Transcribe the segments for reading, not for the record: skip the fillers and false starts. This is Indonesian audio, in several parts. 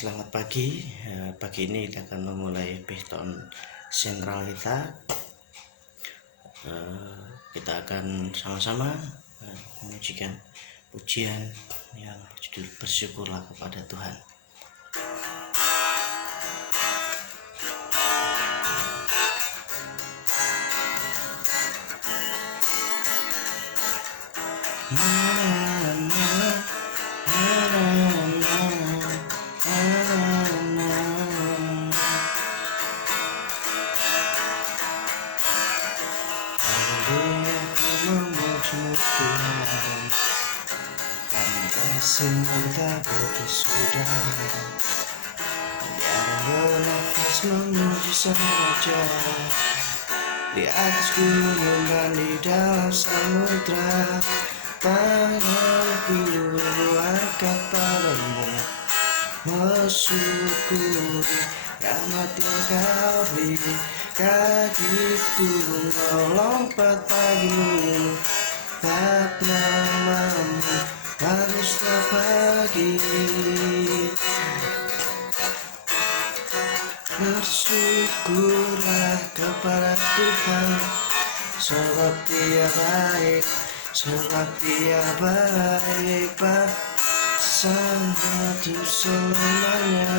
Selamat pagi. Pagi ini kita akan memulai Piston Sentral kita. Kita akan sama-sama mengujikan pujian yang berjudul Bersyukurlah kepada Tuhan. Kasih-Mu tak berkesudahan, tiada bernafas memuji saja. Di atas gunung dan di dalam samudra, tanganku angkat padamu, bersyukur rahmat yang Kau beri. Kakiku melompat pagimu, tak malammu, baru setiap pagi. Bersyukurlah kepada Tuhan, sebab Dia baik, sebab Dia baik. Bersama untuk selamanya,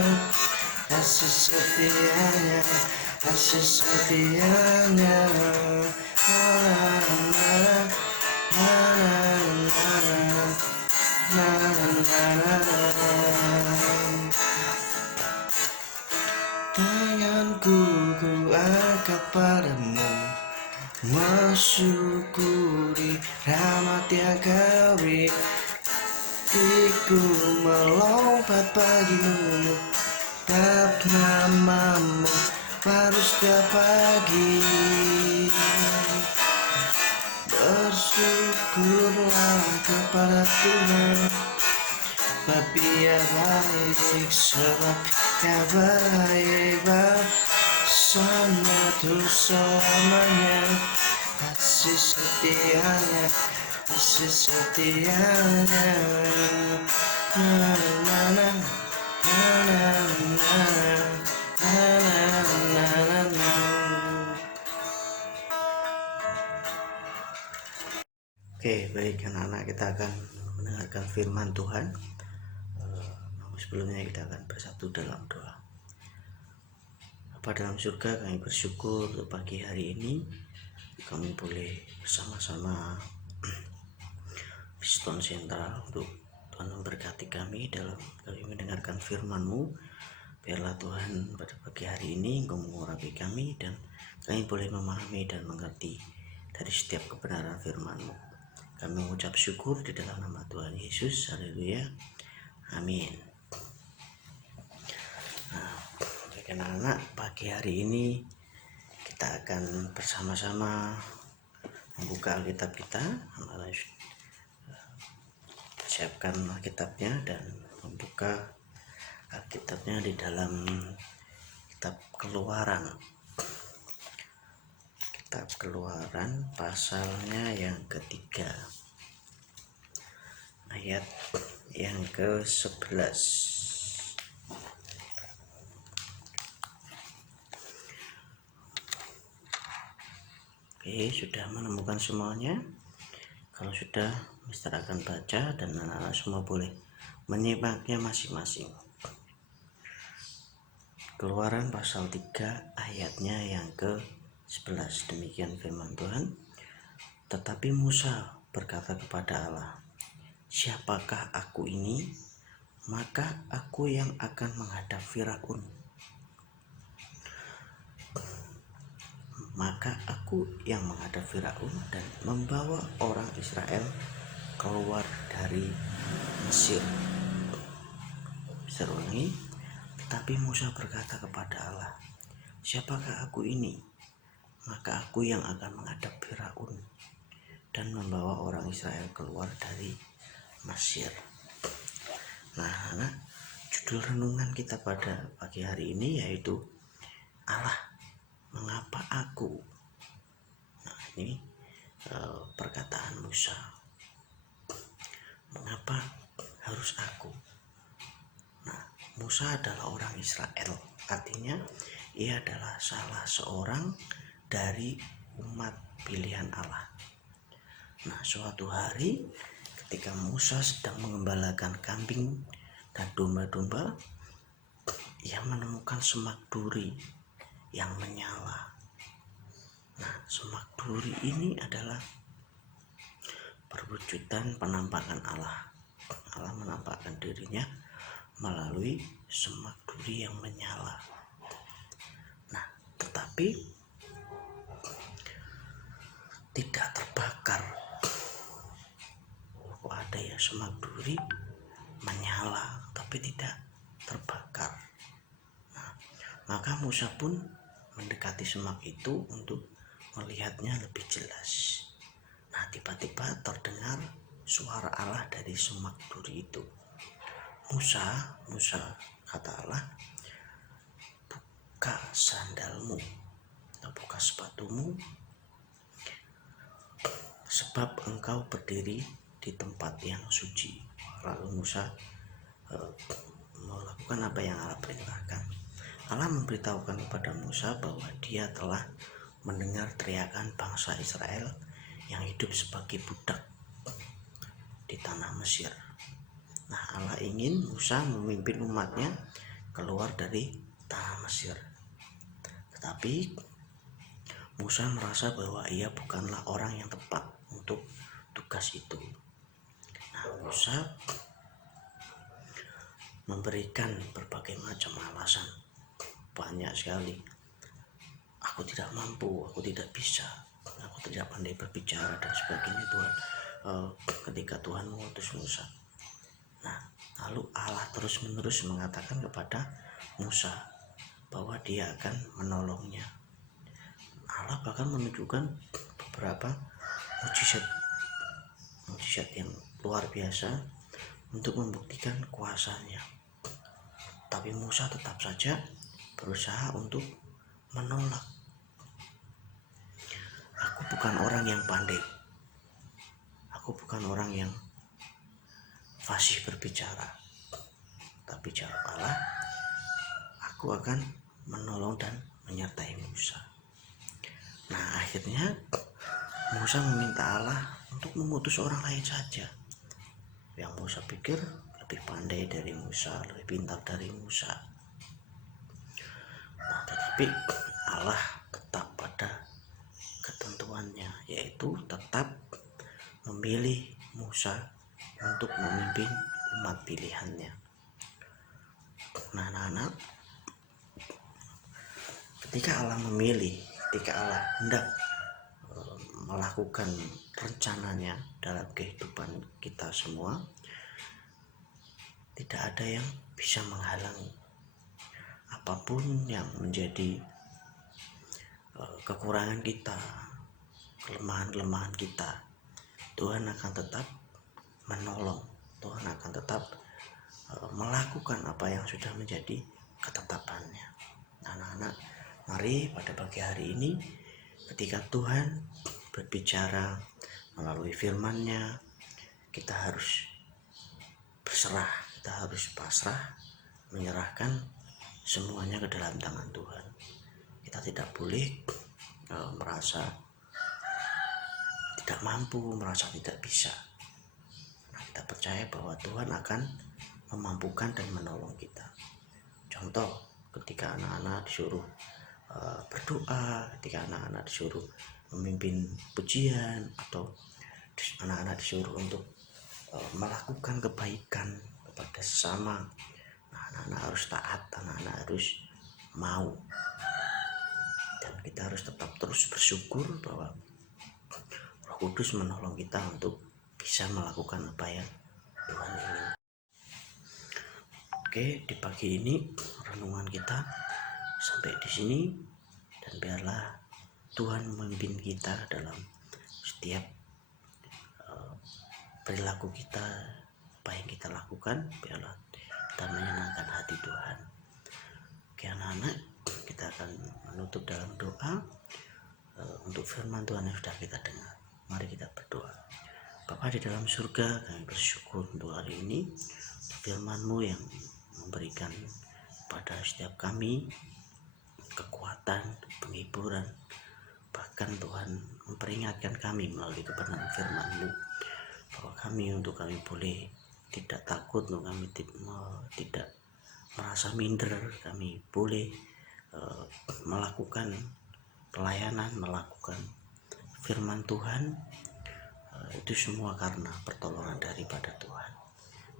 kasih setianya, kasih setianya. Tanganku ku angkat padamu, mensyukuri rahmat yang Kau beri. Kakiku melompat pagimu, tak namamu, baru setiap pagi. Bersyukurlah kepada Tuhan, sebab Dia baik, sebab Dia baik. Bersama terus selamanya, kasih setianya, kasih setianya. Oke, baik anak-anak, kita akan mendengarkan firman Tuhan. Namun sebelumnya kita akan bersatu dalam doa. Bapa dalam surga, kami bersyukur untuk pagi hari ini kami boleh bersama-sama Piston Sentral untuk Tuhan memberkati kami dalam kami mendengarkan firman-Mu. Biarlah Tuhan pada pagi hari ini Engkau mengurapi kami dan kami boleh memahami dan mengerti dari setiap kebenaran firman-Mu. Kami mengucap syukur di dalam nama Tuhan Yesus. Haleluya. Amin. Nah, bagi anak-anak, pagi hari ini kita akan bersama-sama membuka Alkitab kita. Siapkan Alkitabnya dan membuka Alkitabnya di dalam kitab Keluaran. Kitab Keluaran pasalnya yang ketiga, ayat yang ke-11. Oke, sudah menemukan semuanya? Kalau sudah, Mister akan baca dan anak-anak semua boleh menyimaknya masing-masing. Keluaran pasal 3 ayatnya yang ke-11. Demikian firman Tuhan. Tetapi Musa berkata kepada Allah, "Siapakah aku ini? Maka aku yang akan menghadap Firaun. Maka aku yang menghadap Firaun dan membawa orang Israel keluar dari Mesir." Seruangi. Tetapi Musa berkata kepada Allah, "Siapakah aku ini? Maka aku yang akan menghadap Firaun dan membawa orang Israel keluar dari Mesir." Nah, anak, judul renungan kita pada pagi hari ini yaitu Allah, mengapa aku? Nah, ini perkataan Musa. Mengapa harus aku? Nah, Musa adalah orang Israel, artinya ia adalah salah seorang dari umat pilihan Allah. Nah, suatu hari ketika Musa sedang mengembalakan kambing dan domba-domba, ia menemukan semak duri yang menyala. Nah, semak duri ini adalah perwujudan penampakan Allah. Allah menampakkan dirinya melalui semak duri yang menyala. Nah, tetapi tidak terbakar. Kok ada ya semak duri menyala tapi tidak terbakar. Nah, maka Musa pun mendekati semak itu untuk melihatnya lebih jelas. Nah, tiba-tiba terdengar suara Allah dari semak duri itu. Musa, kata Allah, buka sandalmu atau buka sepatumu, sebab engkau berdiri di tempat yang suci. Lalu Musa melakukan apa yang Allah perintahkan. Allah memberitahukan kepada Musa bahwa dia telah mendengar teriakan bangsa Israel yang hidup sebagai budak di tanah Mesir. Nah, Allah ingin Musa memimpin umatnya keluar dari tanah Mesir. Tetapi Musa merasa bahwa ia bukanlah orang yang tepat untuk tugas itu. Nah, Musa memberikan berbagai macam alasan, banyak sekali. Aku tidak mampu, aku tidak bisa, aku tidak pandai berbicara dan sebagainya Tuhan. Ketika Tuhan mengutus Musa, nah lalu Allah terus-menerus mengatakan kepada Musa bahwa dia akan menolongnya. Allah bahkan menunjukkan beberapa mujizat yang luar biasa untuk membuktikan kuasanya. Tapi Musa tetap saja berusaha untuk menolak. Aku bukan orang yang pandai. Aku bukan orang yang fasih berbicara. Tapi jawab Allah, aku akan menolong dan menyertai Musa. Nah, akhirnya Musa meminta Allah untuk mengutus orang lain saja. Yang Musa pikir lebih pandai dari Musa, lebih pintar dari Musa. Nah, tetapi Allah tetap pada ketentuannya, yaitu tetap memilih Musa untuk memimpin umat pilihannya. Nah, anak-anak, ketika Allah memilih, ketika Allah hendak melakukan rencananya dalam kehidupan kita semua, tidak ada yang bisa menghalangi. Apapun yang menjadi kekurangan kita, kelemahan-kelemahan kita, Tuhan akan tetap menolong. Tuhan akan tetap melakukan apa yang sudah menjadi ketetapannya. Anak-anak, mari pada pagi hari ini ketika Tuhan berbicara melalui firman-Nya, kita harus berserah, kita harus pasrah, menyerahkan semuanya ke dalam tangan Tuhan. Kita tidak boleh merasa tidak mampu, merasa tidak bisa. Nah, kita percaya bahwa Tuhan akan memampukan dan menolong kita. Contoh, ketika anak-anak disuruh berdoa, ketika anak-anak disuruh memimpin pujian, atau anak-anak disuruh untuk melakukan kebaikan kepada sesama, nah, anak-anak harus taat, anak-anak harus mau, dan kita harus tetap terus bersyukur bahwa Roh Kudus menolong kita untuk bisa melakukan apa yang Tuhan ingin. Oke, di pagi ini renungan kita sampai di sini, dan biarlah Tuhan memimpin kita dalam setiap perilaku kita, apa yang kita lakukan, biarlah kita menyenangkan hati Tuhan. Oke anak-anak, kita akan menutup dalam doa untuk firman Tuhan yang sudah kita dengar. Mari kita berdoa. Bapa di dalam surga, kami bersyukur untuk hari ini, firman-Mu yang memberikan kepada setiap kami kekuatan, penghiburan. Bahkan Tuhan memperingatkan kami melalui kebenaran firman-Mu bahwa kami boleh tidak takut, untuk kami tidak merasa minder, kami boleh melakukan pelayanan, melakukan firman Tuhan. Itu semua karena pertolongan daripada Tuhan.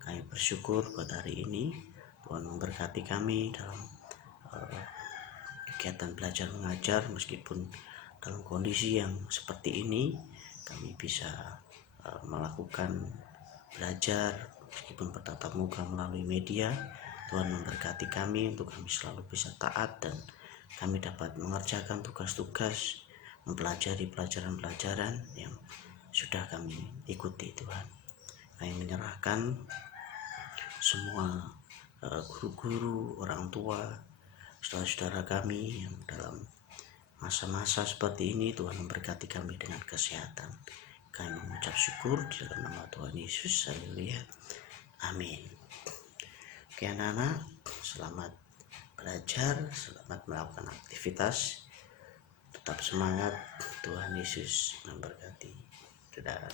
Kami bersyukur pada hari ini Tuhan memberkati kami dalam kegiatan belajar mengajar. Meskipun dalam kondisi yang seperti ini kami bisa melakukan belajar meskipun bertatap muka melalui media. Tuhan memberkati kami untuk kami selalu bisa taat dan kami dapat mengerjakan tugas-tugas, mempelajari pelajaran-pelajaran yang sudah kami ikuti. Tuhan, kami menyerahkan semua guru-guru, orang tua, saudara-saudara kami yang dalam masa-masa seperti ini. Tuhan memberkati kami dengan kesehatan. Kami mengucap syukur di dalam nama Tuhan Yesus. Haleluya. Amin. Oke anak-anak, selamat belajar, selamat melakukan aktivitas. Tetap semangat. Tuhan Yesus memberkati. Dadah.